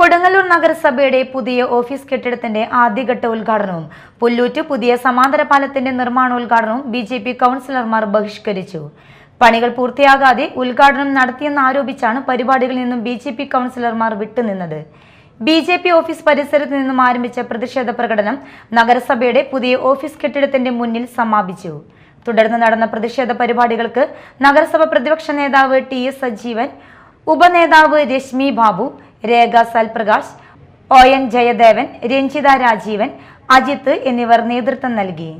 കൊടുങ്ങല്ലൂർ നഗരസഭയുടെ പുതിയ ഓഫീസ് കെട്ടിടത്തിന്റെ ആദ്യഘട്ട ഉദ്ഘാടനവും പുല്ലൂറ്റ് പുതിയ സമാന്തര പാലത്തിന്റെ നിർമ്മാണോദ്ഘാടനവും ബിജെപി കൗൺസിലർമാർ ബഹിഷ്കരിച്ചു. പണികൾ പൂർത്തിയാകാതെ ഉദ്ഘാടനം നടത്തിയെന്നാരോപിച്ചാണ് പരിപാടികളിൽ നിന്നും ബിജെപി കൗൺസിലർമാർ വിട്ടുനിന്നത്. ബിജെപി ഓഫീസ് പരിസരത്ത് നിന്നും ആരംഭിച്ച പ്രതിഷേധ പ്രകടനം നഗരസഭയുടെ പുതിയ ഓഫീസ് കെട്ടിടത്തിന്റെ മുന്നിൽ സമാപിച്ചു. തുടർന്ന് നടന്ന പ്രതിഷേധ പരിപാടികൾക്ക് നഗരസഭ പ്രതിപക്ഷ നേതാവ് ടി.എസ്. സജീവൻ, ഉപനേതാവ് രശ്മി ബാബു, രേഖ സൽപ്രകാശ്, ഒ.എൻ. ജയദേവൻ, രഞ്ജിത രാജീവൻ, അജിത്ത് എന്നിവർ നേതൃത്വം നൽകി.